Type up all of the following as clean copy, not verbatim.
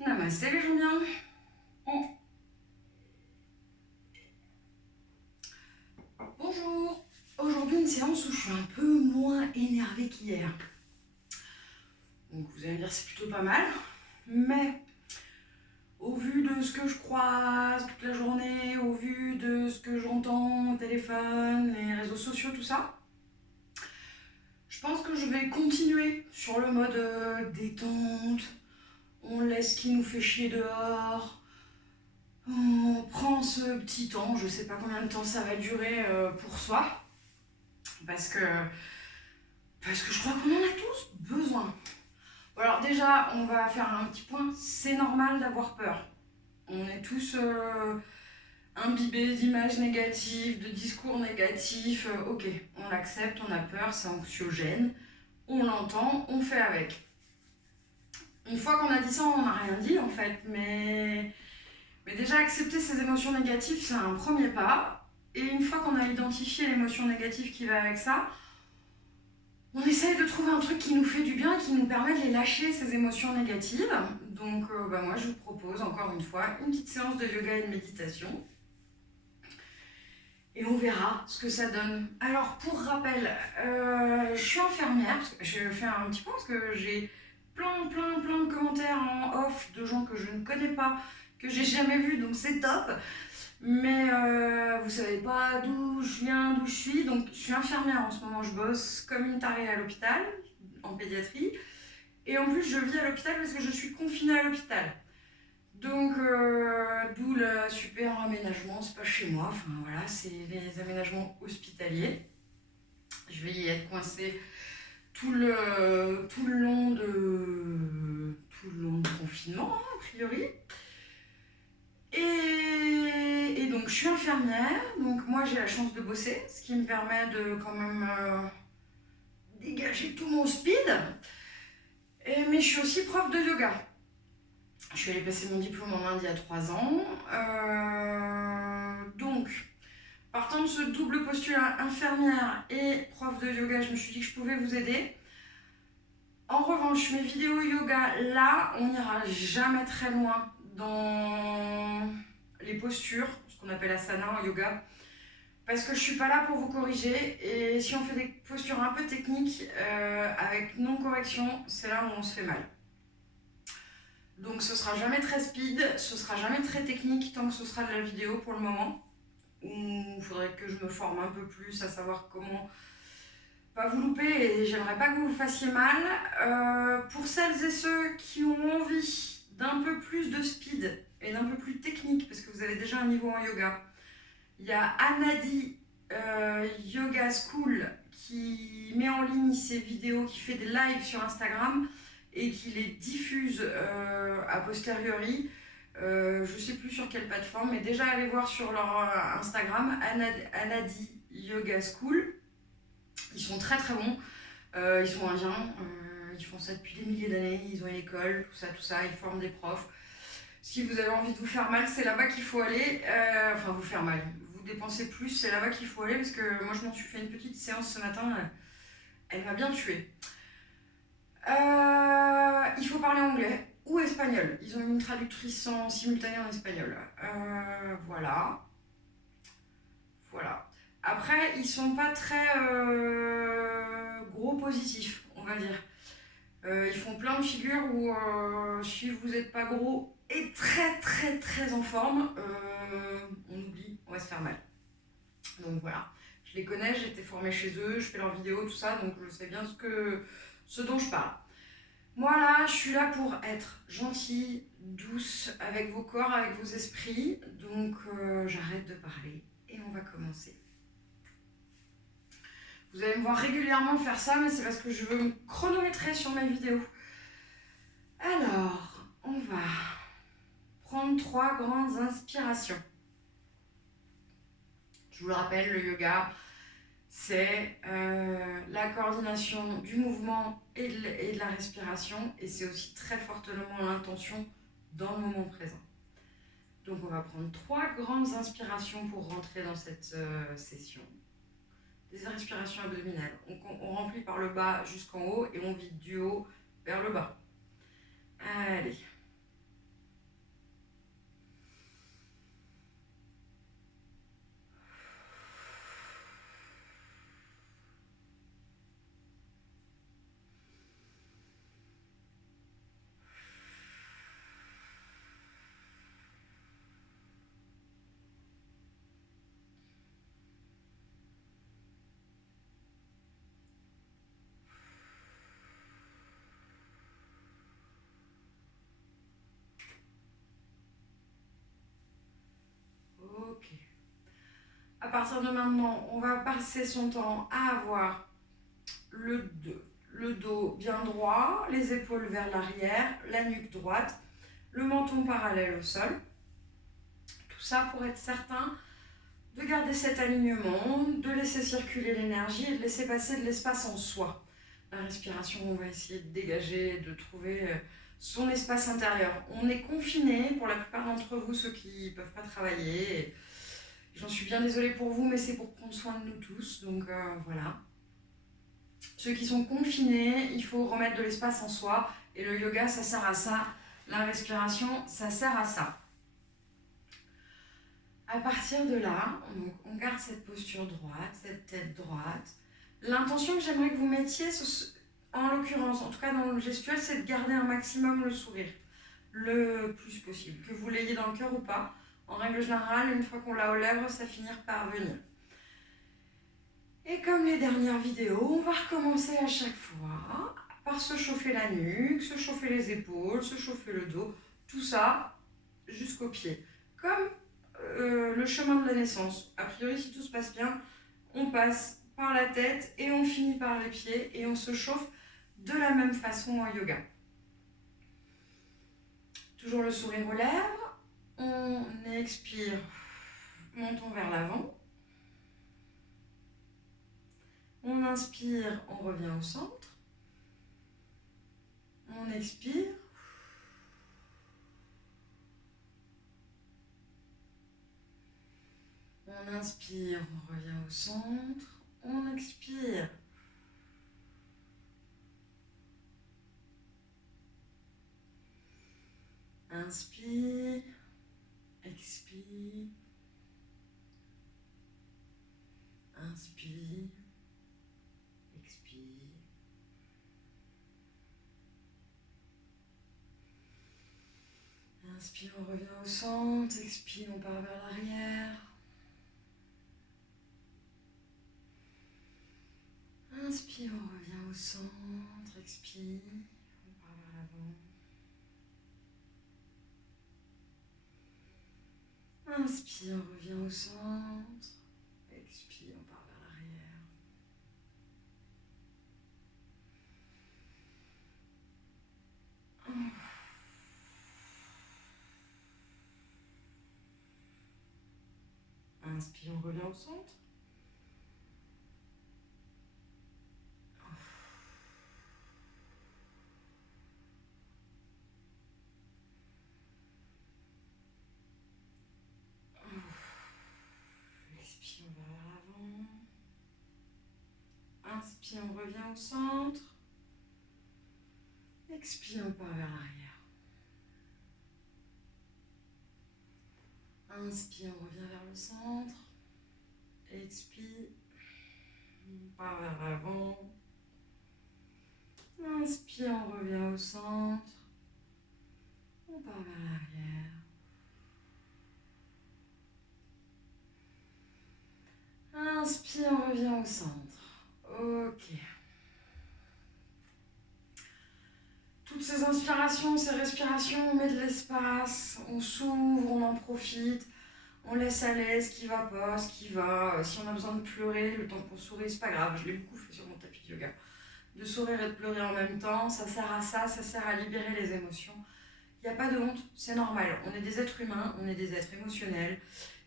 Namasté les gens bien. Bonjour. Aujourd'hui une séance où je suis un peu moins énervée qu'hier. Donc vous allez me dire c'est plutôt pas mal. Mais au vu de ce que je croise toute la journée, au vu de ce que j'entends au téléphone, les réseaux sociaux, tout ça, je pense que je vais continuer sur le mode détente. On laisse ce qui nous fait chier dehors. On prend ce petit temps, je sais pas combien de temps ça va durer pour soi, parce que, parce que je crois qu'on en a tous besoin. Bon, alors déjà, on va faire un petit point, c'est normal d'avoir peur. On est tous imbibés d'images négatives, de discours négatifs, ok, on l'accepte, on a peur, c'est anxiogène, on l'entend, on fait avec. Une fois qu'on a dit ça, on n'a rien dit en fait, mais déjà accepter ces émotions négatives, c'est un premier pas. Et une fois qu'on a identifié l'émotion négative qui va avec ça, on essaye de trouver un truc qui nous fait du bien, qui nous permet de les lâcher, ces émotions négatives. Donc moi je vous propose encore une fois une petite séance de yoga et de méditation. Et on verra ce que ça donne. Alors pour rappel, je suis infirmière, parce que je fais un petit point parce que j'ai plein de commentaires en off de gens que je ne connais pas, que j'ai jamais vus, donc c'est top. Mais vous savez pas d'où je viens, d'où je suis. Donc je suis infirmière en ce moment, je bosse comme une tarée à l'hôpital, en pédiatrie. Et en plus je vis à l'hôpital parce que je suis confinée à l'hôpital. Donc d'où le super aménagement, c'est pas chez moi, enfin voilà, c'est les aménagements hospitaliers. Je vais y être coincée tout le long du confinement, hein, a priori. Et donc je suis infirmière, donc moi j'ai la chance de bosser, ce qui me permet de quand même dégager tout mon speed. Mais je suis aussi prof de yoga. Je suis allée passer mon diplôme en Inde il y a 3 ans. Donc, partant de ce double postulat infirmière et prof de yoga, je me suis dit que je pouvais vous aider. En revanche, mes vidéos yoga, là, on n'ira jamais très loin dans les postures, ce qu'on appelle asana en yoga, parce que je suis pas là pour vous corriger. Et si on fait des postures un peu techniques, avec non-correction, c'est là où on se fait mal. Donc ce sera jamais très speed, ce sera jamais très technique tant que ce sera de la vidéo pour le moment. Il faudrait que je me forme un peu plus à savoir comment pas vous louper, et j'aimerais pas que vous vous fassiez mal. Pour celles et ceux qui ont envie d'un peu plus de speed et d'un peu plus technique, parce que vous avez déjà un niveau en yoga, il y a Anadi Yoga School qui met en ligne ses vidéos, qui fait des lives sur Instagram et qui les diffuse a posteriori. Je ne sais plus sur quelle plateforme, mais déjà allez voir sur leur Instagram, Anadi Yoga School. Ils sont très bons, ils sont indiens, ils font ça depuis des milliers d'années, ils ont une école, tout ça, ils forment des profs. Si vous avez envie de vous faire mal, c'est là-bas qu'il faut aller, enfin vous faire mal, vous dépensez plus, c'est là-bas qu'il faut aller, parce que moi je m'en suis fait une petite séance ce matin, elle m'a bien tuée. Il faut parler anglais ou espagnol. Ils ont une traductrice en simultané en espagnol. Voilà. Après, ils sont pas très gros positifs, on va dire. Ils font plein de figures où si vous n'êtes pas gros et très en forme, on oublie, on va se faire mal. Donc voilà. Je les connais, j'ai été formée chez eux, je fais leurs vidéos, tout ça, donc je sais bien ce dont je parle. Moi là, je suis là pour être gentille, douce avec vos corps, avec vos esprits. Donc j'arrête de parler et on va commencer. Vous allez me voir régulièrement faire ça, mais c'est parce que je veux me chronométrer sur mes vidéos. Alors, on va prendre 3 grandes inspirations. Je vous le rappelle, le yoga, c'est la coordination du mouvement et de la respiration, et c'est aussi très fortement l'intention dans le moment présent. Donc on va prendre 3 grandes inspirations pour rentrer dans cette session. Des respirations abdominales. On remplit par le bas jusqu'en haut et on vide du haut vers le bas. Allez. partir de maintenant, on va passer son temps à avoir le dos bien droit, les épaules vers l'arrière, la nuque droite, le menton parallèle au sol. Tout ça pour être certain de garder cet alignement, de laisser circuler l'énergie et de laisser passer de l'espace en soi. La respiration, on va essayer de dégager, de trouver son espace intérieur. On est confiné pour la plupart d'entre vous, ceux qui ne peuvent pas travailler. J'en suis bien désolée pour vous, mais c'est pour prendre soin de nous tous. Donc voilà. Ceux qui sont confinés, il faut remettre de l'espace en soi. Et le yoga, ça sert à ça. La respiration, ça sert à ça. À partir de là, on garde cette posture droite, cette tête droite. L'intention que j'aimerais que vous mettiez, en l'occurrence, en tout cas dans le gestuel, c'est de garder un maximum le sourire, le plus possible. Que vous l'ayez dans le cœur ou pas, en règle générale, une fois qu'on l'a aux lèvres, ça finit par venir. Et comme les dernières vidéos, on va recommencer à chaque fois par se chauffer la nuque, se chauffer les épaules, se chauffer le dos, tout ça jusqu'aux pieds. Comme le chemin de la naissance. A priori, si tout se passe bien, on passe par la tête et on finit par les pieds et on se chauffe de la même façon en yoga. Toujours le sourire aux lèvres, on expire, montons vers l'avant. On inspire, on revient au centre. On expire. On inspire, on revient au centre. On expire. Inspire, expire. Inspire, expire. Inspire, on revient au centre. Expire, on part vers l'arrière. Inspire, on revient au centre. Expire, on part vers l'avant. Inspire, on revient au centre. Expire, on part vers l'arrière. Inspire, on revient au centre. Expire, on va vers l'avant. Inspire, on revient au centre. Expire, on part vers l'arrière. Inspire, on revient vers le centre. Expire, on part vers l'avant. Inspire, on revient au centre. On part vers l'arrière. Inspire, on revient au centre. Ok. Toutes ces inspirations, ces respirations, on met de l'espace, on s'ouvre, on en profite, on laisse aller ce qui va pas, ce qui va. Si on a besoin de pleurer, le temps qu'on sourit, c'est pas grave, je l'ai beaucoup fait sur mon tapis de yoga. De sourire et de pleurer en même temps, ça sert à ça sert à libérer les émotions. Il n'y a pas de honte, c'est normal. On est des êtres humains, on est des êtres émotionnels.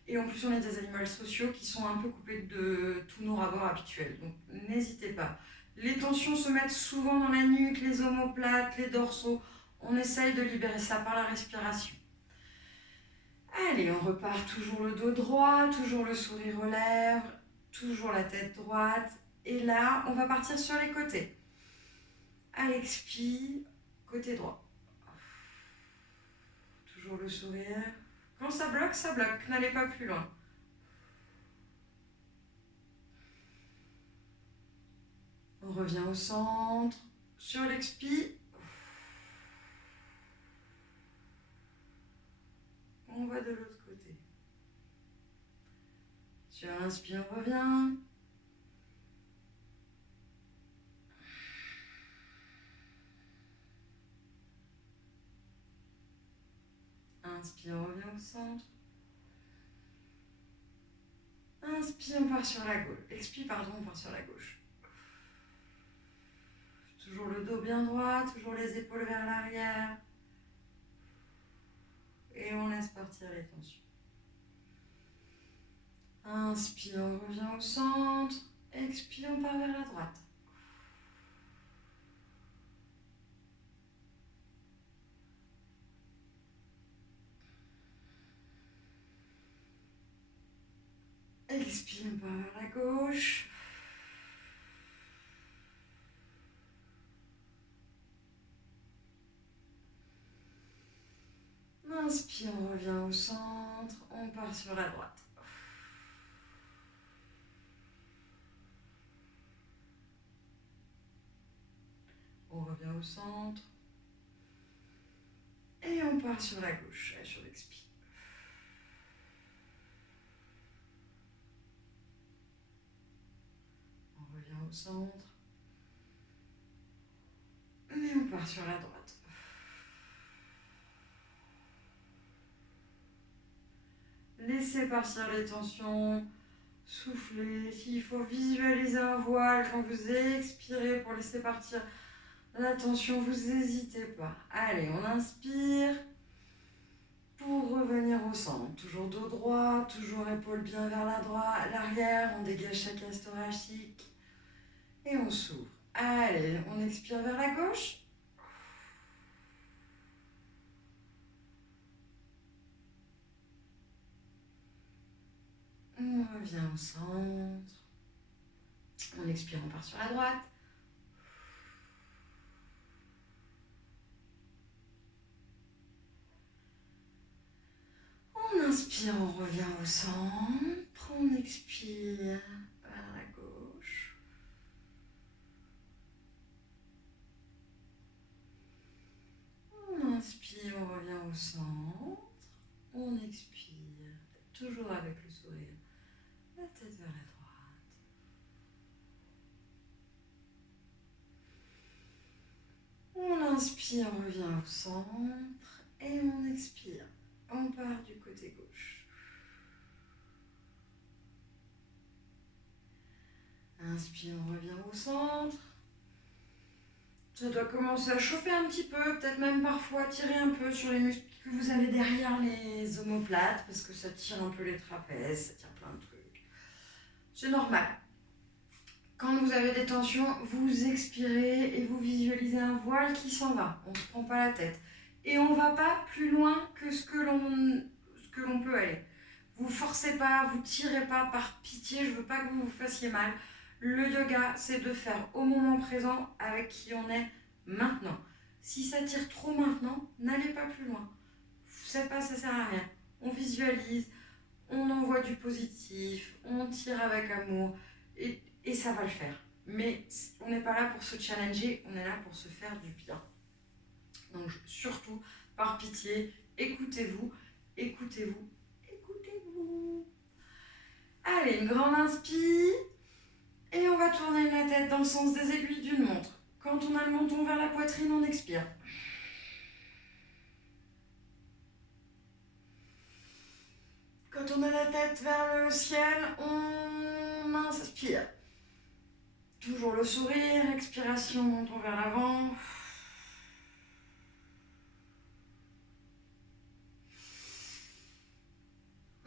Et en plus, on est des animaux sociaux qui sont un peu coupés de tous nos rapports habituels. Donc, n'hésitez pas. Les tensions se mettent souvent dans la nuque, les omoplates, les dorsaux. On essaye de libérer ça par la respiration. Allez, on repart toujours le dos droit, toujours le sourire aux lèvres, toujours la tête droite. Et là, on va partir sur les côtés. À l'expire, côté droit. Toujours le sourire. Quand ça bloque, n'allez pas plus loin. On revient au centre. Sur l'expire, on va de l'autre côté. Sur l'inspire, on revient. Inspire, on revient au centre. Inspire, on part sur la gauche. Expire, pardon, on part sur la gauche. Toujours le dos bien droit, toujours les épaules vers l'arrière. Et on laisse partir les tensions. Inspire, on revient au centre. Expire, on part vers la droite. Expire, on part vers la gauche. Inspire, on revient au centre. On part sur la droite. On revient au centre. Et on part sur la gauche, sur l'expire. On revient au centre. Et on part sur la droite. Laissez partir les tensions. Soufflez. S'il faut visualiser un voile quand vous expirez pour laisser partir la tension, vous n'hésitez pas. Allez, on inspire pour revenir au centre. Toujours dos droit, toujours épaule bien vers l'arrière. On dégage chaque axe thoracique et on s'ouvre. Allez, on expire vers la gauche. On revient au centre. On expire, on part sur la droite. On inspire, on revient au centre. On expire vers la gauche. On inspire, on revient au centre. On expire, toujours avec le sourire. La tête vers la droite. On inspire, on revient au centre et on expire. On part du côté gauche. Inspire, on revient au centre. Ça doit commencer à chauffer un petit peu, peut-être même parfois tirer un peu sur les muscles que vous avez derrière les omoplates parce que ça tire un peu les trapèzes, ça tire plein de trucs. C'est normal. Quand vous avez des tensions, vous expirez et vous visualisez un voile qui s'en va. On ne se prend pas la tête. Et on ne va pas plus loin que ce que l'on peut aller. Vous ne forcez pas, vous ne tirez pas par pitié, je ne veux pas que vous vous fassiez mal. Le yoga, c'est de faire au moment présent avec qui on est maintenant. Si ça tire trop maintenant, n'allez pas plus loin. Ça ne sert à rien. On visualise, on envoie du positif, on tire avec amour et ça va le faire. Mais on n'est pas là pour se challenger, on est là pour se faire du bien. Donc surtout, par pitié, écoutez-vous, écoutez-vous, écoutez-vous. Allez, une grande inspire. Et on va tourner la tête dans le sens des aiguilles d'une montre. Quand on a le menton vers la poitrine, on expire. Quand on a la tête vers le ciel, on inspire. Toujours le sourire, expiration, menton vers l'avant.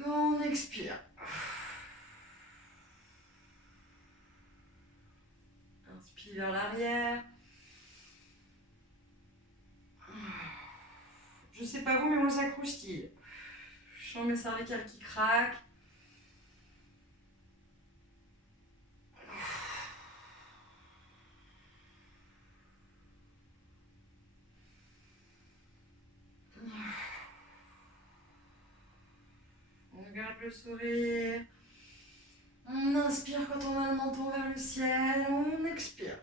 On expire. Inspire vers l'arrière. Je sais pas vous, mais moi ça croustille. Je sens mes cervicales qui craquent. On garde le sourire. On inspire quand on a le menton vers le ciel. On expire.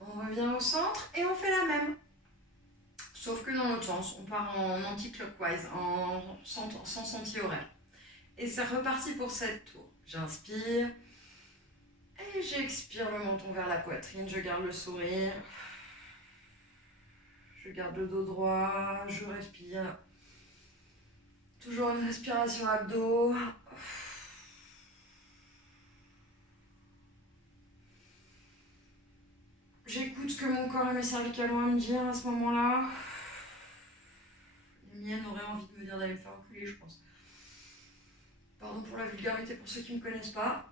On revient au centre et on fait la même. Sauf que dans l'autre sens, on part en anti-clockwise, en sens anti-horaire. Et c'est reparti pour 7 tours. J'inspire et j'expire le menton vers la poitrine. Je garde le sourire. Je garde le dos droit. Je respire. Toujours une respiration abdos. J'écoute ce que mon corps et mes cervicales ont à me dire à ce moment-là. Les miennes auraient envie de me dire d'aller me faire reculer, je pense. Pardon pour la vulgarité pour ceux qui ne me connaissent pas.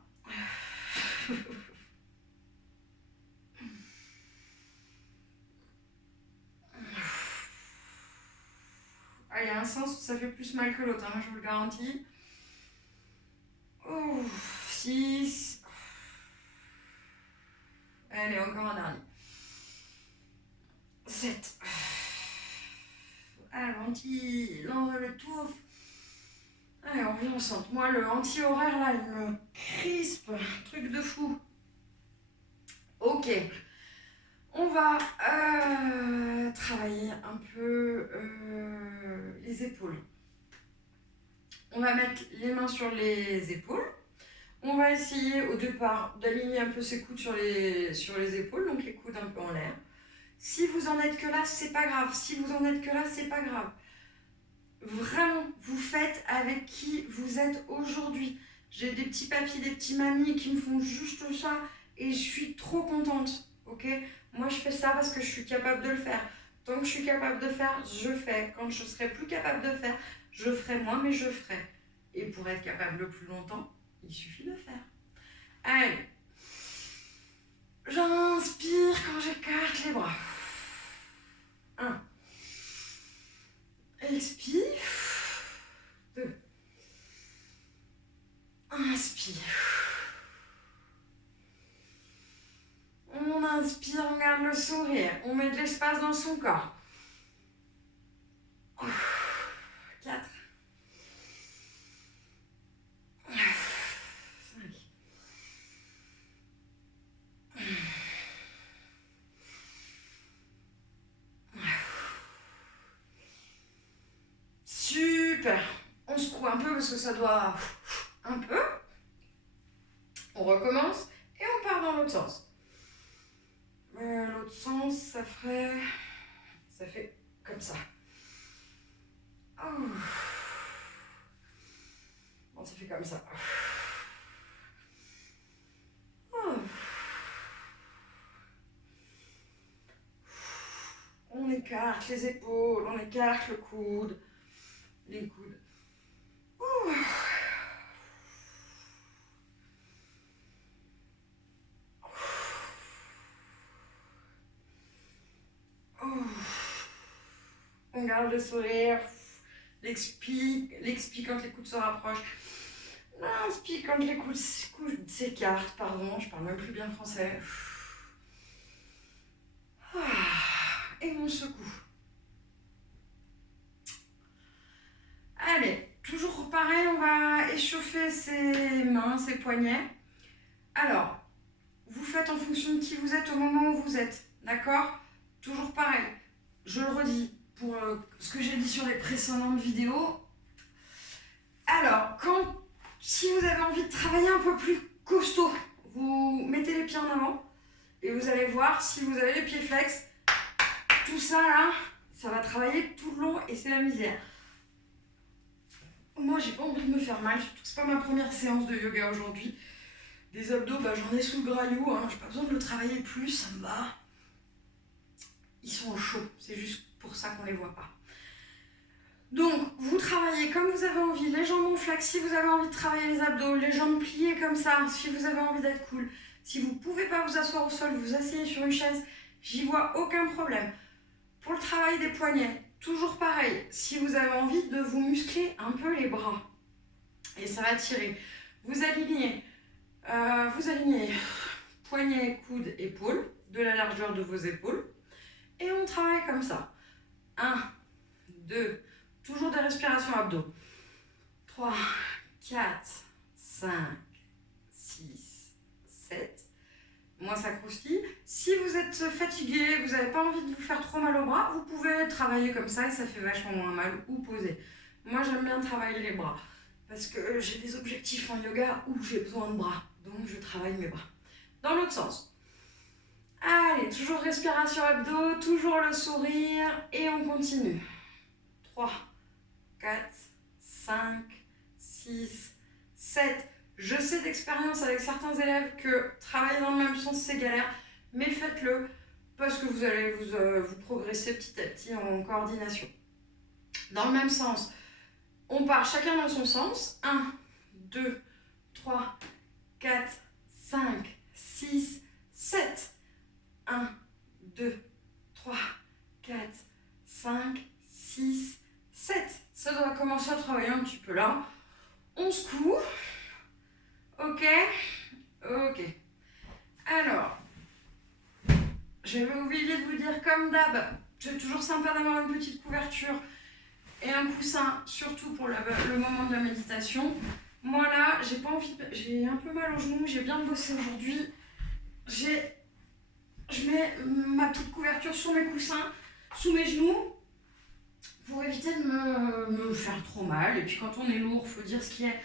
Ah, il y a un sens où ça fait plus mal que l'autre, hein, je vous le garantis. 6. Allez, encore un dernier. 7. Allez, le tour. Allez, on revient ensemble. Moi, le anti-horaire, là, il me crispe. Truc de fou. Ok. On va travailler un peu les épaules. On va mettre les mains sur les épaules. On va essayer au départ d'aligner un peu ses coudes sur les épaules, donc les coudes un peu en l'air. Si vous en êtes que là, c'est pas grave. Si vous en êtes que là, c'est pas grave. Vraiment, vous faites avec qui vous êtes aujourd'hui. J'ai des petits papis, des petits mamies qui me font juste ça et je suis trop contente. Ok ? Moi, je fais ça parce que je suis capable de le faire. Tant que je suis capable de faire, je fais. Quand je serai plus capable de faire, je ferai moins, mais je ferai. Et pour être capable le plus longtemps, il suffit de faire. Allez. J'inspire quand j'écarte les bras. 1. Expire. 2. Inspire. On inspire, on garde le sourire. On met de l'espace dans son corps. 4. 5. Super. On secoue un peu parce que ça doit un peu. On recommence et on part dans l'autre sens. L'autre sens, ça fait comme ça. Bon, ça fait comme ça. On écarte les épaules, on écarte le coude, les coudes. On garde le sourire. L'expire quand les coudes se rapprochent. L'inspire quand les coudes s'écartent. Pardon, je parle même plus bien français. Et on secoue. Allez, toujours pareil, on va échauffer ses mains, ses poignets. Alors, vous faites en fonction de qui vous êtes au moment où vous êtes. D'accord ? Toujours pareil. Je le redis pour ce que j'ai dit sur les précédentes vidéos. Alors, si vous avez envie de travailler un peu plus costaud, vous mettez les pieds en avant et vous allez voir si vous avez les pieds flex, tout ça là, ça va travailler tout le long et c'est la misère. Moi, j'ai pas envie de me faire mal, surtout que c'est pas ma première séance de yoga aujourd'hui. Des abdos, j'en ai sous le graillou, hein. J'ai pas besoin de le travailler plus, ça me va. Ils sont au chaud, c'est juste pour ça qu'on les voit pas. Donc, vous travaillez comme vous avez envie, les jambes en flex si vous avez envie de travailler les abdos, les jambes pliées comme ça si vous avez envie d'être cool. Si vous ne pouvez pas vous asseoir au sol, vous asseyez sur une chaise, j'y vois aucun problème. Pour le travail des poignets, toujours pareil, si vous avez envie de vous muscler un peu les bras, et ça va tirer, vous alignez poignets, coudes, épaules, de la largeur de vos épaules, et on travaille comme ça. 1, 2, toujours des respirations abdos. 3, 4, 5, 6, 7. Moi, ça croustille. Si vous êtes fatigué, vous n'avez pas envie de vous faire trop mal au bras, vous pouvez travailler comme ça et ça fait vachement moins mal ou poser. Moi, j'aime bien travailler les bras parce que j'ai des objectifs en yoga où j'ai besoin de bras. Donc, je travaille mes bras. Dans l'autre sens. Allez, toujours respiration abdos, toujours le sourire et on continue. 3, 4, 5, 6, 7. Je sais d'expérience avec certains élèves que travailler dans le même sens, c'est galère, mais faites-le parce que vous allez vous progresser petit à petit en coordination. Dans le même sens, on part chacun dans son sens. 1, 2, 3, 4, 5, 6, 7. 1, 2, 3, 4, 5, 6, 7. Ça doit commencer à travailler un petit peu là. On secoue. Ok. Ok. Alors, j'avais oublié de vous dire, comme d'hab, c'est toujours sympa d'avoir une petite couverture et un coussin, surtout pour le moment de la méditation. Moi là, j'ai pas envie j'ai un peu mal aux genoux, j'ai bien bossé aujourd'hui. Je mets ma petite couverture sur mes coussins, sous mes genoux, pour éviter de me faire trop mal. Et puis quand on est lourd, faut dire ce qui est,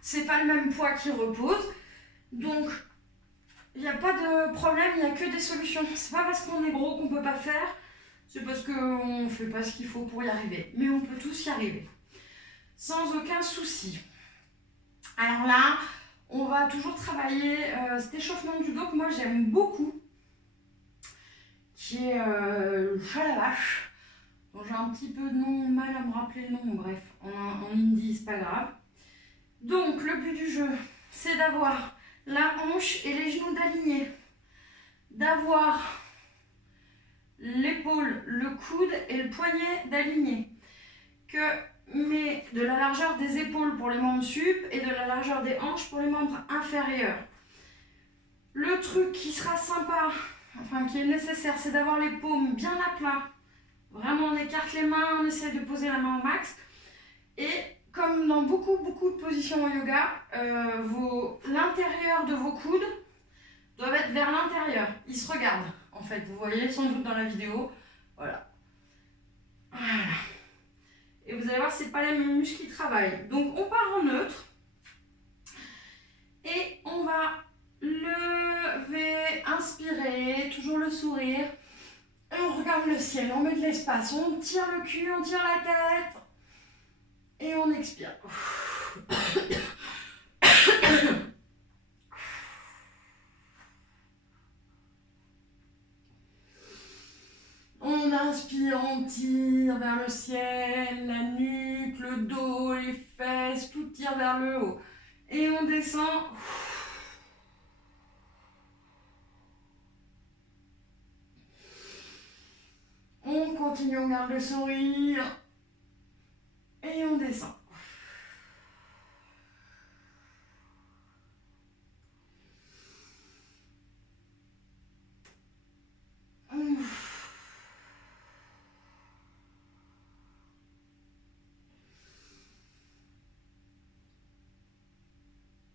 c'est pas le même poids qui repose. Donc, il n'y a pas de problème, il n'y a que des solutions. C'est pas parce qu'on est gros qu'on peut pas faire, c'est parce qu'on fait pas ce qu'il faut pour y arriver. Mais on peut tous y arriver, sans aucun souci. Alors là, on va toujours travailler cet échauffement du dos que moi j'aime beaucoup, qui est le chat à la vache. Bon, j'ai un petit peu de mal à me rappeler le nom, bref, en hindi, c'est pas grave. Donc, le but du jeu, c'est d'avoir la hanche et les genoux d'alignés, d'avoir l'épaule, le coude et le poignet d'alignés, mais de la largeur des épaules pour les membres sup et de la largeur des hanches pour les membres inférieurs. Le truc qui sera sympa, enfin qui est nécessaire, c'est d'avoir les paumes bien à plat. Vraiment, on écarte les mains, on essaie de poser la main au max. Et comme dans beaucoup de positions au yoga, l'intérieur de vos coudes doivent être vers l'intérieur. Ils se regardent, en fait. Vous voyez sans doute dans la vidéo. Voilà. Voilà. Et vous allez voir, c'est pas les mêmes muscles qui travaillent. Donc, on part en neutre. Et on va lever, inspirer, toujours le sourire. Et on regarde le ciel, on met de l'espace. On tire le cul, on tire la tête. Et on expire. On inspire, on tire vers le ciel, la nuque, le dos, les fesses, tout tire vers le haut. Et on descend. On continue, on garde le sourire. Et on descend.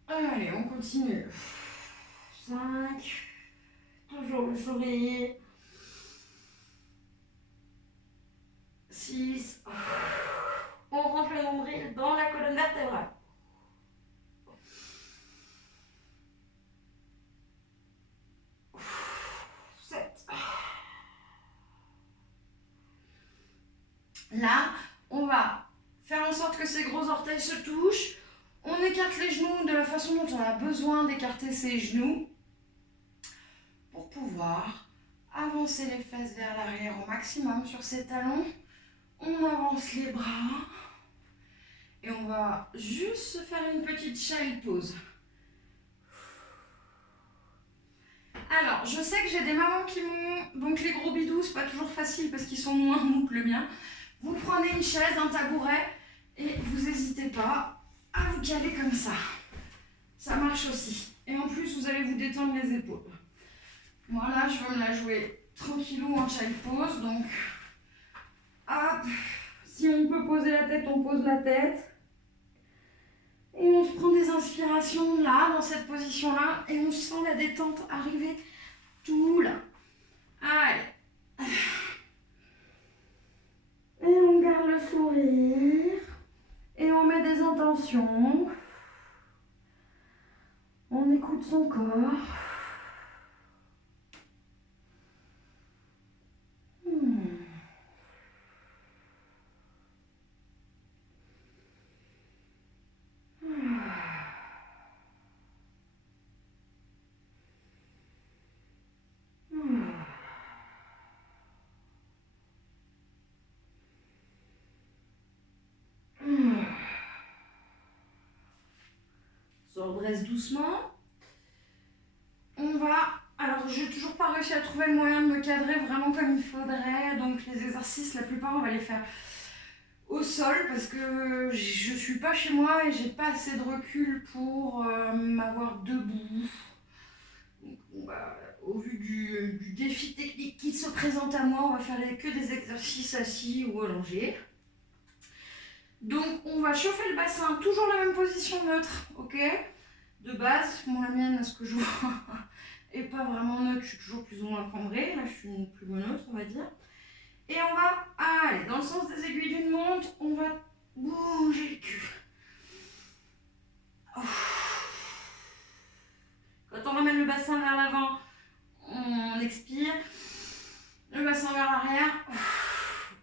Allez, on continue. 5. Toujours le sourire. 6. On rentre le nombril dans la colonne vertébrale. 7. Là, on va faire en sorte que ces gros orteils se touchent. On écarte les genoux de la façon dont on a besoin d'écarter ses genoux pour pouvoir avancer les fesses vers l'arrière au maximum sur ses talons. On avance les bras et on va juste se faire une petite child pose. Alors, je sais que j'ai des mamans qui m'ont... Donc les gros bidous, c'est pas toujours facile parce qu'ils sont moins mous que le mien. Vous prenez une chaise, un tabouret et vous n'hésitez pas à vous caler comme ça. Ça marche aussi. Et en plus, vous allez vous détendre les épaules. Voilà, je vais me la jouer tranquillou en child pose. Donc, hop, si on peut poser la tête, on pose la tête. Et on se prend des inspirations là, dans cette position-là. Et on sent la détente arriver tout là. Allez. Et on garde le sourire. Et on met des intentions. On écoute son corps. se redresse doucement. On va... Alors, je n'ai toujours pas réussi à trouver le moyen de me cadrer vraiment comme il faudrait. Donc, les exercices, la plupart, on va les faire au sol parce que je suis pas chez moi et j'ai pas assez de recul pour m'avoir debout. Donc, au vu du défi technique qui se présente à moi, on va faire que des exercices assis ou allongés. Donc on va chauffer le bassin, toujours la même position neutre, ok? De base, bon la mienne, à ce que je vois, est pas vraiment neutre, je suis toujours plus ou moins cambrée, là je suis une plus bonne neutre on va dire. Et on va aller dans le sens des aiguilles d'une montre, on va bouger le cul. Quand on ramène le bassin vers l'avant, on expire. Le bassin vers l'arrière,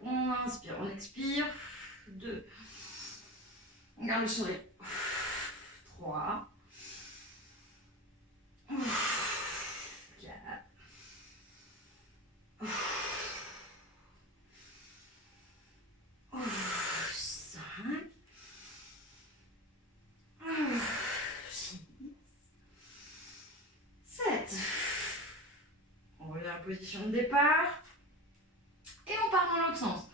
on inspire, on expire. 2. On garde le sourire. 3. 4. 5. 6. 7. On revient à la position de départ. Et on part dans l'autre sens.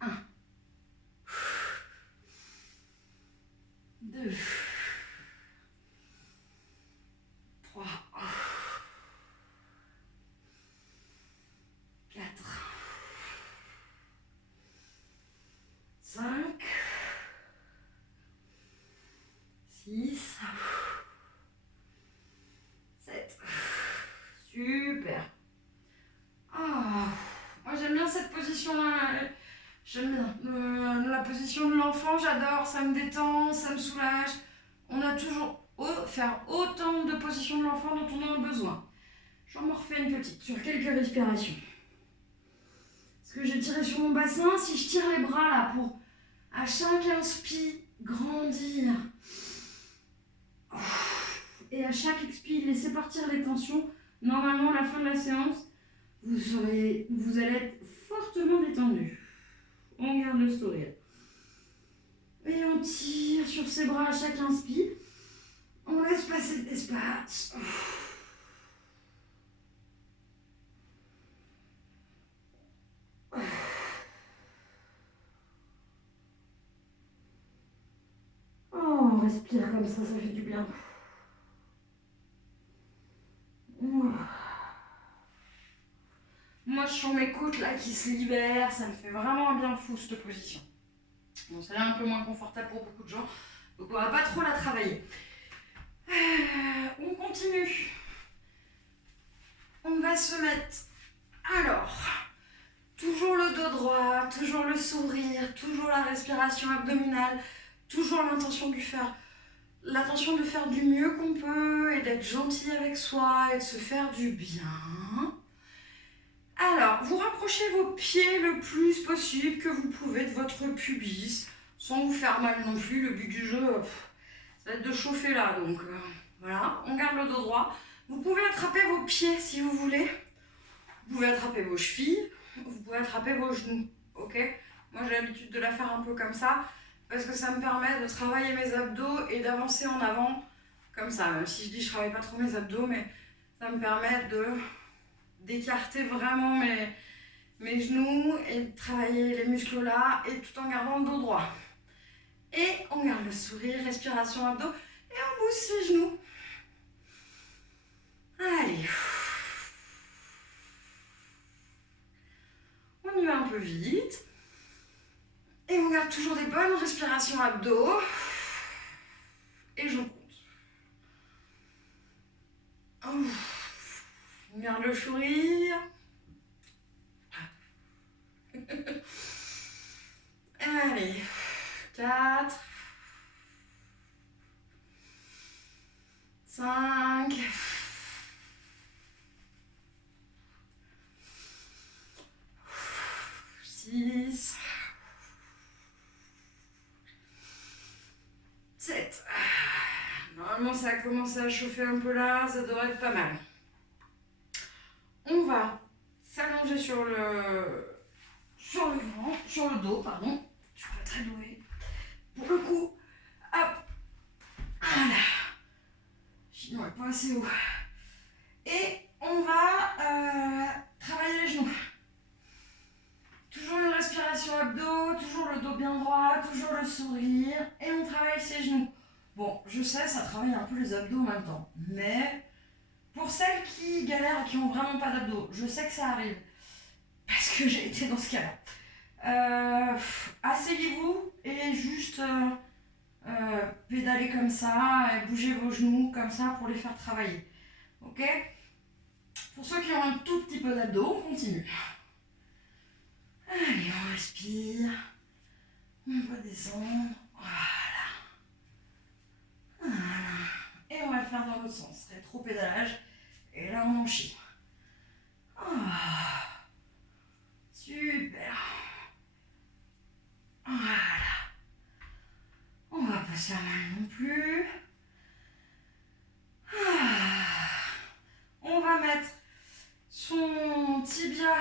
1. 2. 3. 4. 5. 6. 7. Super. Moi j'aime bien cette position-là. J'aime bien la position de l'enfant, j'adore, ça me détend, ça me soulage. On a toujours faire autant de positions de l'enfant dont on en a besoin. J'en me refais une petite sur quelques respirations. Parce que j'ai tiré sur mon bassin, si je tire les bras là pour à chaque inspire grandir et à chaque expire laisser partir les tensions, normalement à la fin de la séance, vous allez être fortement détendu. On garde le sourire. Et on tire sur ses bras à chaque inspire. On laisse passer de l'espace. On respire comme ça fait du bien. Moi, je sens mes côtes là qui se libèrent, ça me fait vraiment un bien fou cette position. Bon, c'est un peu moins confortable pour beaucoup de gens, donc on va pas trop la travailler. On continue. On va se mettre, alors, toujours le dos droit, toujours le sourire, toujours la respiration abdominale, toujours l'intention de faire du mieux qu'on peut et d'être gentil avec soi et de se faire du bien. Alors, vous rapprochez vos pieds le plus possible que vous pouvez de votre pubis, sans vous faire mal non plus. Le but du jeu, ça va être de chauffer là, donc voilà. On garde le dos droit. Vous pouvez attraper vos pieds si vous voulez. Vous pouvez attraper vos chevilles, vous pouvez attraper vos genoux, ok? Moi, j'ai l'habitude de la faire un peu comme ça, parce que ça me permet de travailler mes abdos et d'avancer en avant, comme ça. Même si je dis que je travaille pas trop mes abdos, mais ça me permet d'écarter vraiment mes genoux et de travailler les muscles là, et tout en gardant le dos droit. Et on garde le sourire, respiration abdos, et on bouge les genoux. Allez. On y va un peu vite. Et on garde toujours des bonnes respirations abdos. Et je compte. On garde le sourire. Allez. 4. 5. 6. 7. Normalement, ça a commencé à chauffer un peu là, ça devrait être pas mal. On va s'allonger sur le dos, pardon. Tu peux très douée. Pour le coup, hop, voilà. Sinon, elle n'est pas assez haut. Et on va travailler les genoux. Toujours une respiration abdos, toujours le dos bien droit, toujours le sourire. Et on travaille ses genoux. Bon, je sais, ça travaille un peu les abdos en même temps. Mais pour celles qui galèrent et qui n'ont vraiment pas d'abdos, je sais que ça arrive. Parce que j'ai été dans ce cas-là. Asseyez-vous et juste pédalez comme ça, et bougez vos genoux comme ça pour les faire travailler. Ok? Pour ceux qui ont un tout petit peu d'abdos, on continue. Allez, on respire. On va descendre. Voilà. Voilà. Et on va le faire dans l'autre sens. Rétro-pédalage. Et là, on enchaîne. Ah. Super. Voilà. On va pas se faire mal non plus. On va mettre son tibia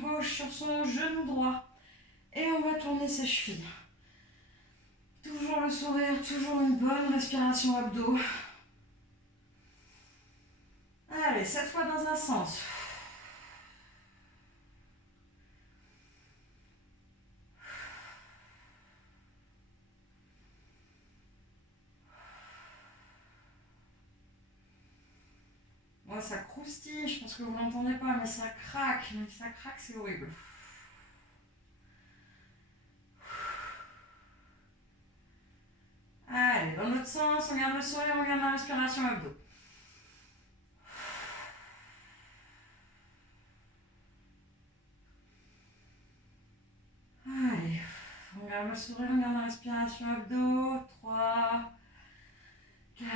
gauche sur son genou droit et on va tourner ses chevilles. Toujours le sourire, toujours une bonne respiration abdos. Allez, 7 fois dans un sens. Moi, ça croustille, je pense que vous ne l'entendez pas, mais ça craque. Mais ça craque, c'est horrible. Allez, dans l'autre sens, on garde le sourire, on garde la respiration abdos. Allez, on garde le sourire, on garde la respiration abdos. 3, 4,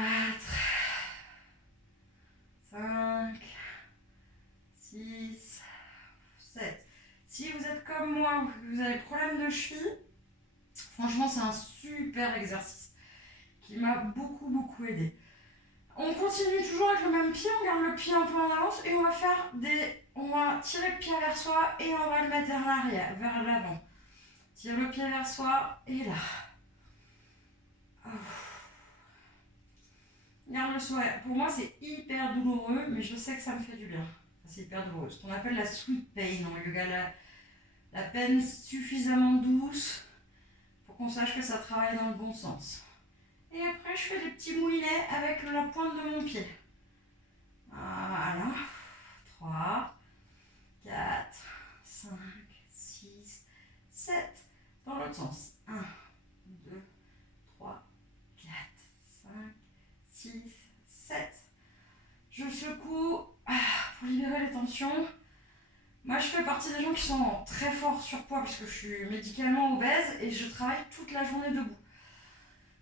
5, 6, 7. Si vous êtes comme moi, vous avez problème de cheville, franchement, c'est un super exercice qui m'a beaucoup aidé. On continue toujours avec le même pied, on garde le pied un peu en avance et on va faire on va tirer le pied vers soi et on va le mettre vers l'arrière, vers l'avant. Tire le pied vers soi et là. Garde le sourire. Pour moi, c'est hyper douloureux, mais je sais que ça me fait du bien. C'est hyper douloureux. Ce qu'on appelle la sweet pain en yoga, la peine suffisamment douce pour qu'on sache que ça travaille dans le bon sens. Et après, je fais des petits moulinets avec la pointe de mon pied. Voilà. 3, 4, 5, 6, 7. Dans l'autre sens. 1, 2, 3, 4, 5, 6, 7. Je secoue pour libérer les tensions. Moi, je fais partie des gens qui sont très forts surpoids parce que je suis médicalement obèse et je travaille toute la journée debout.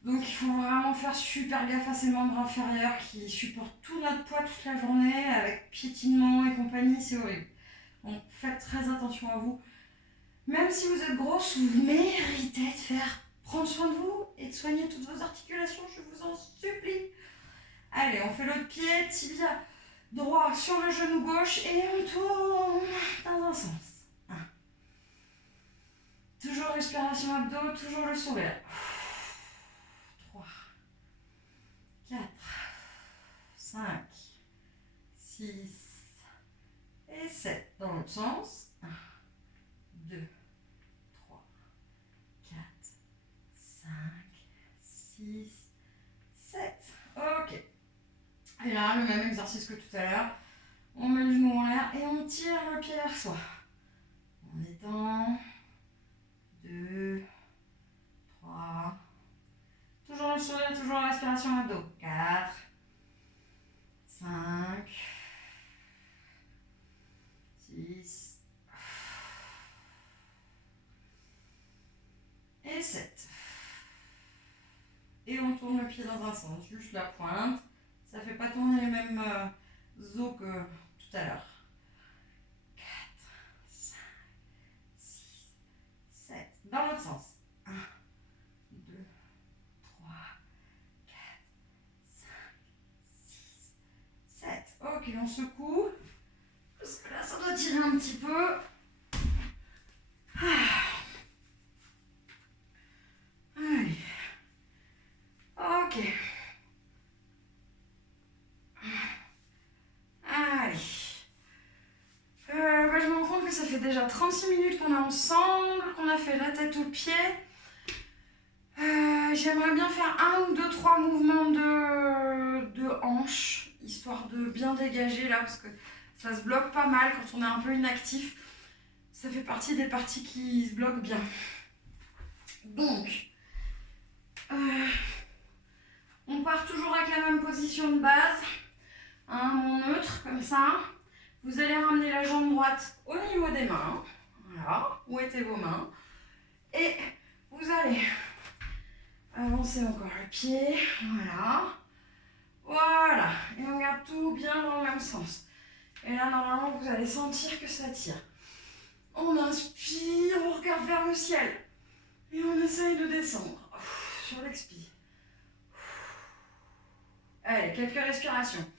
Donc, il faut vraiment faire super gaffe à ces membres inférieurs qui supportent tout notre poids toute la journée avec piétinement et compagnie, c'est horrible. Donc, faites très attention à vous. Même si vous êtes grosse, vous méritez de prendre soin de vous et de soigner toutes vos articulations, je vous en supplie. Allez, on fait l'autre pied, tibia droit sur le genou gauche et on tourne dans un sens. 1. Toujours respiration abdos, toujours le sourire. 3, 4, 5, 6 et 7. Dans l'autre sens. 1, 2, 3, 4, 5, 6, 7. Ok. Et là, le même exercice que tout à l'heure. On met le genou en l'air et on tire le pied vers soi. On étend. 2, 3. Toujours le sourire, toujours la respiration abdos. 4, 5, 6 et 7. Et on tourne le pied dans un sens, juste la pointe. Ça ne fait pas tourner les mêmes os que tout à l'heure. 4, 5, 6, 7. Dans l'autre sens. 1, 2, 3, 4, 5, 6, 7. Ok, on secoue. Parce que là, ça doit tirer un petit peu. fait déjà 36 minutes qu'on est ensemble, qu'on a fait la tête aux pieds. J'aimerais bien faire 1 ou 2, 3 mouvements de hanches, histoire de bien dégager là, parce que ça se bloque pas mal quand on est un peu inactif. Ça fait partie des parties qui se bloquent bien. Donc, on part toujours avec la même position de base, mon neutre, comme ça. Vous allez ramener la jambe droite au niveau des mains. Voilà, où étaient vos mains. Et vous allez avancer encore le pied. Voilà. Voilà. Et on garde tout bien dans le même sens. Et là, normalement, vous allez sentir que ça tire. On inspire, on regarde vers le ciel. Et on essaye de descendre. Sur l'expire. Allez, quelques respirations.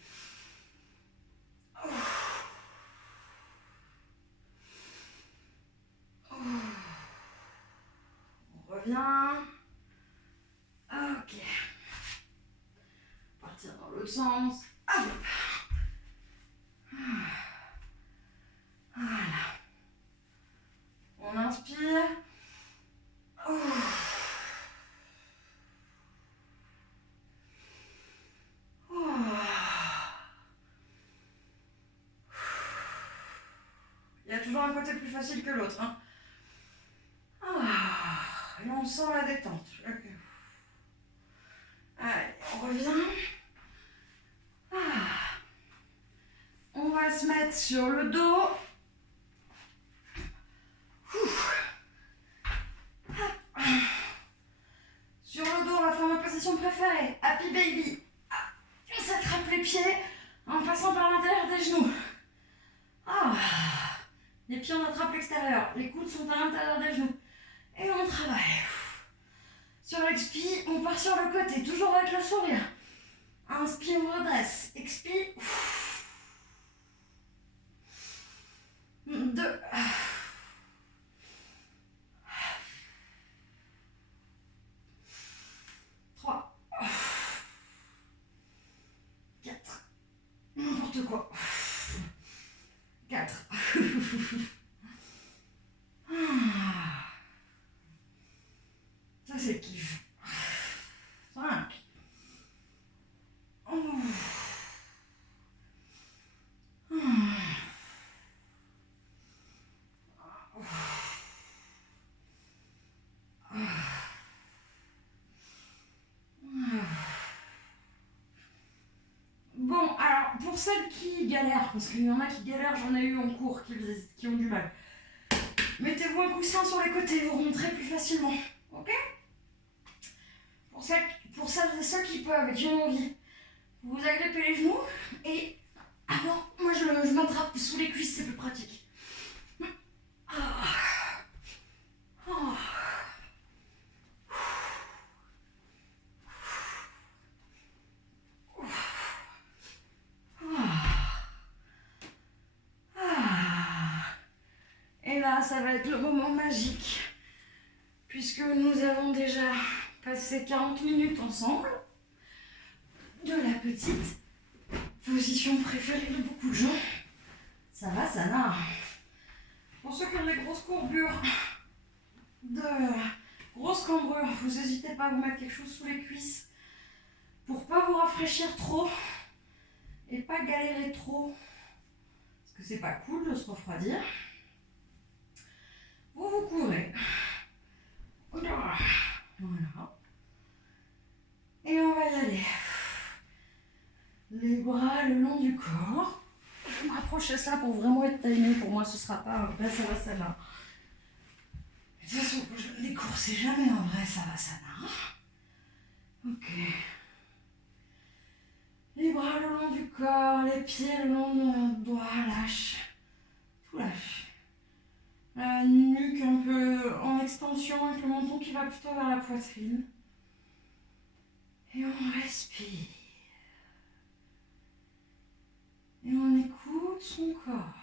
On revient. Ok. Partir dans l'autre sens. Hop. Voilà. On inspire. Il y a toujours un côté plus facile que l'autre. Hein. Et on sent la détente. Allez, on revient. On va se mettre sur le dos. Sur le dos, on va faire ma position préférée. Happy Baby. On s'attrape les pieds en passant par l'intérieur des genoux. Les pieds, on attrape l'extérieur. Les coudes sont à l'intérieur des genoux. Et on travaille. Sur l'expire, on part sur le côté, toujours avec le sourire. Inspire, on redresse. Expire. 2. 3. 4. N'importe quoi. 4. Ça, c'est le kiff. 5. Bon, alors, pour celles qui galèrent, parce qu'il y en a qui galèrent, j'en ai eu en cours qui ont du mal. Mettez-vous un coussin sur les côtés, vous remonterez plus facilement. Ok? Pour celles et ceux qui peuvent et qui ont envie, vous agrippez les genoux et avant, moi je m'attrape sous les cuisses, c'est plus pratique. Et là, ça va être le moment magique, puisque nous avons déjà passé 40 minutes ensemble de la petite position préférée de beaucoup de gens. Ça va, ça va. Pour ceux qui ont des grosses courbures, grosses cambrures, vous n'hésitez pas à vous mettre quelque chose sous les cuisses pour pas vous rafraîchir trop et pas galérer trop, parce que c'est pas cool de se refroidir. Vous vous couvrez. Voilà. Et on va y aller. Les bras le long du corps. Je vais me rapprocher ça pour vraiment être timé. Pour moi, ce sera pas un vrai ça va, ça va. De toute façon, je ne décoursais jamais en vrai ça va, ça va. Ok. Les bras le long du corps, les pieds le long de doigts, lâche. Tout lâche. La nuque un peu en extension avec le menton qui va plutôt vers la poitrine. Et on respire. Et on écoute son corps.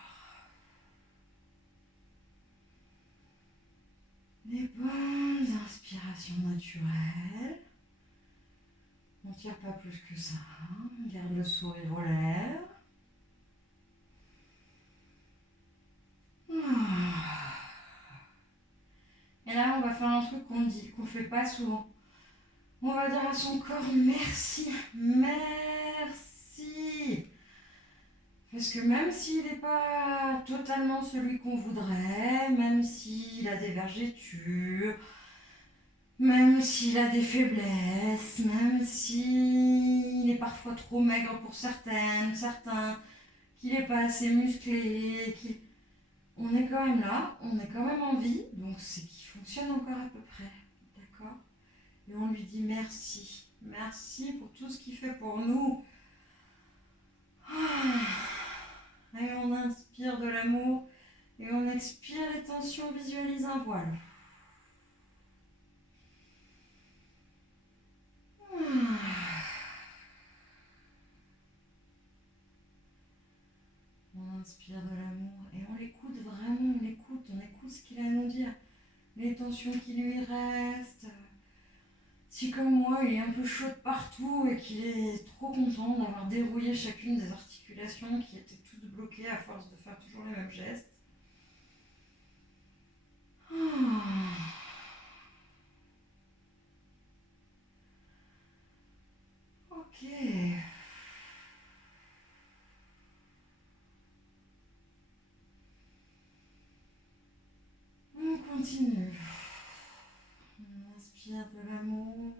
Des bonnes inspirations naturelles. On ne tire pas plus que ça. On garde le sourire aux lèvres. on va faire un truc qu'on fait pas souvent. On va dire à son corps merci, merci. Parce que même s'il n'est pas totalement celui qu'on voudrait, même s'il a des vergetures, même s'il a des faiblesses, même s'il est parfois trop maigre pour certains, qu'il n'est pas assez musclé, on est quand même là, on est quand même en vie, donc c'est qu'il fonctionne encore à peu près, d'accord? Et on lui dit merci, merci pour tout ce qu'il fait pour nous. Et on inspire de l'amour et on expire les tensions, visualise un voile. On inspire de l'amour et on l'écoute vraiment, on écoute ce qu'il a à nous dire. Les tensions qui lui restent. Si comme moi, il est un peu chaud de partout et qu'il est trop content d'avoir dérouillé chacune des articulations qui étaient toutes bloquées à force de faire toujours les mêmes gestes. Ok. On continue. On inspire de l'amour.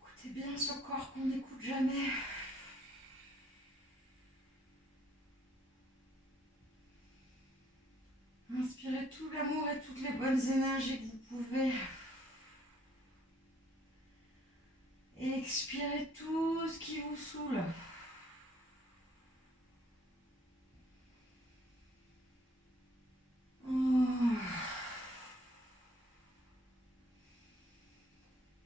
Écoutez bien ce corps qu'on n'écoute jamais. Inspirez tout l'amour et toutes les bonnes énergies que vous pouvez. Et expirez tout ce qui vous saoule.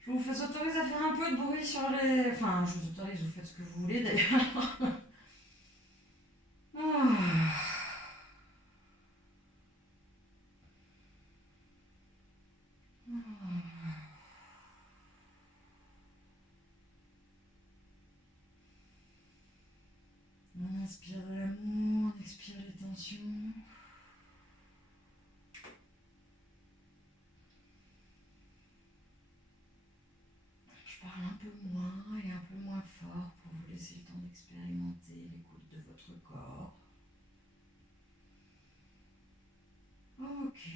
Je vous autorise à faire un peu de bruit sur les... Enfin, je vous autorise, vous faites ce que vous voulez d'ailleurs. On inspire de l'amour, on expire les tensions. Je parle un peu moins et un peu moins fort pour vous laisser le temps d'expérimenter l'écoute de votre corps. Ok.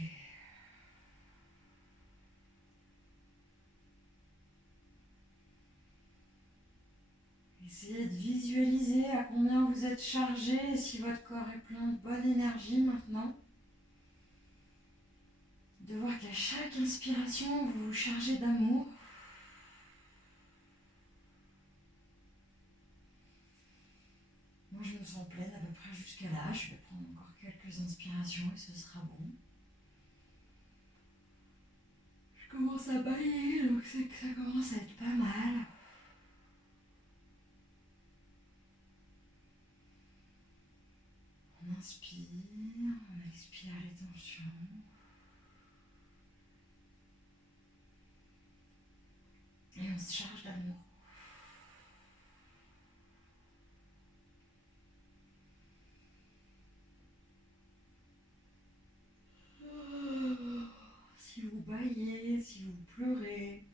Essayez de visualiser à combien vous êtes chargé et si votre corps est plein de bonne énergie maintenant. De voir qu'à chaque inspiration, vous vous chargez d'amour. Moi, je me sens pleine à peu près jusqu'à là. Je vais prendre encore quelques inspirations et ce sera bon. Je commence à bâiller, donc c'est que ça commence à être pas mal. On inspire, on expire les tensions. Et on se charge d'amour. Si vous bâillez, si vous pleurez,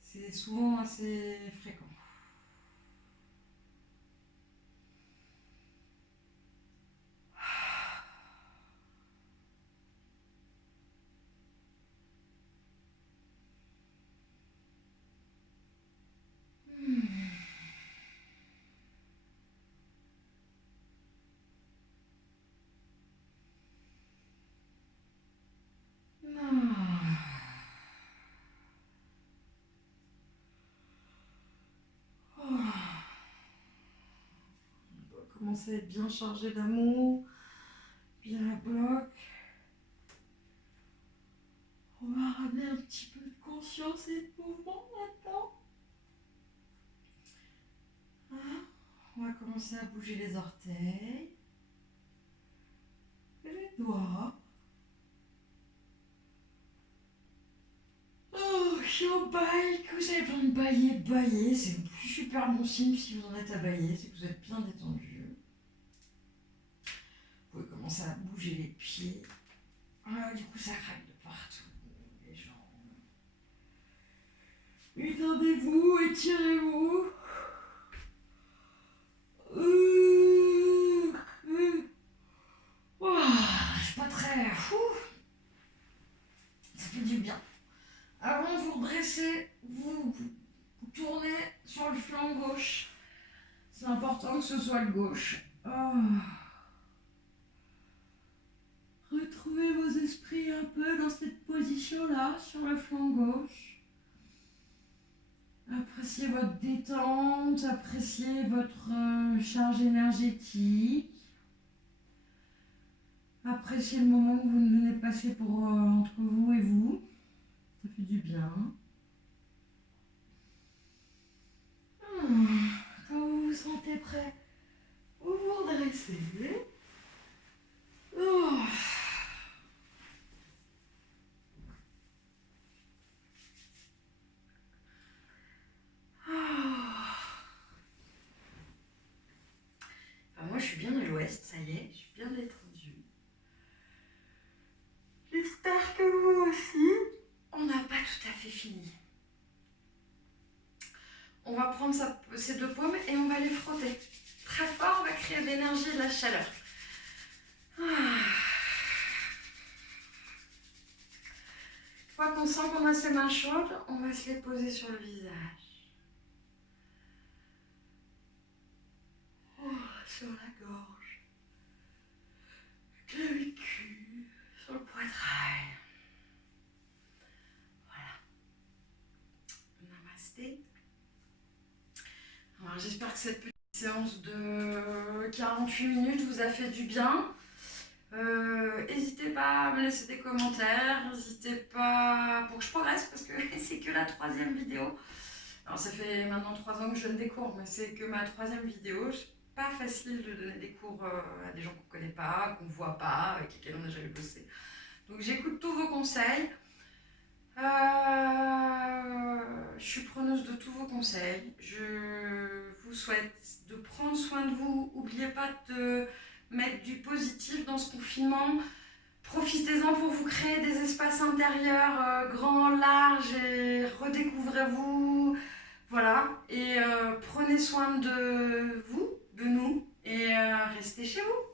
c'est souvent assez fréquent. Commencer à être bien chargé d'amour, bien à bloc. On va ramener un petit peu de conscience et de mouvement maintenant. On va commencer à bouger les orteils, et les doigts. Oh, je suis en baille, que vous avez besoin de bailler, bailler. C'est super bon signe si vous en êtes à bailler, c'est que vous êtes bien détendu. Vous pouvez commencer à bouger les pieds. Du coup, ça craque de partout. Les jambes. Étendez-vous, étirez-vous. C'est pas très fou. Ça fait du bien. Avant de vous redresser, vous tournez sur le flanc gauche. C'est important que ce soit le gauche. Retrouvez vos esprits un peu dans cette position-là, sur le flanc gauche. Appréciez votre détente, appréciez votre charge énergétique. Appréciez le moment que vous venez de passer entre vous et vous. Ça fait du bien. Quand vous vous sentez prêt, vous vous redressez. Moi, je suis bien à l'ouest, ça y est, je suis bien détendue. J'espère que vous aussi. On n'a pas tout à fait fini. On va prendre ces deux paumes et on va les frotter. Très fort, on va créer de l'énergie et de la chaleur. Une fois qu'on sent qu'on a ses mains chaudes, on va se les poser sur le visage. Sur la gorge, clavicule, sur le poitrail. Voilà. Namasté. Alors j'espère que cette petite séance de 48 minutes vous a fait du bien. N'hésitez pas à me laisser des commentaires, n'hésitez pas pour que je progresse parce que c'est que la 3e vidéo. Alors ça fait maintenant 3 ans que je donne des cours, mais c'est que ma 3e vidéo. C'est pas facile de donner des cours à des gens qu'on ne connaît pas, qu'on ne voit pas, avec lesquels on n'a jamais bossé. Donc j'écoute tous vos conseils. Je suis preneuse de tous vos conseils. Je vous souhaite de prendre soin de vous. N'oubliez pas de mettre du positif dans ce confinement. Profitez-en pour vous créer des espaces intérieurs grands, larges et redécouvrez-vous. Voilà. Et prenez soin de vous, de nous et restez chez vous.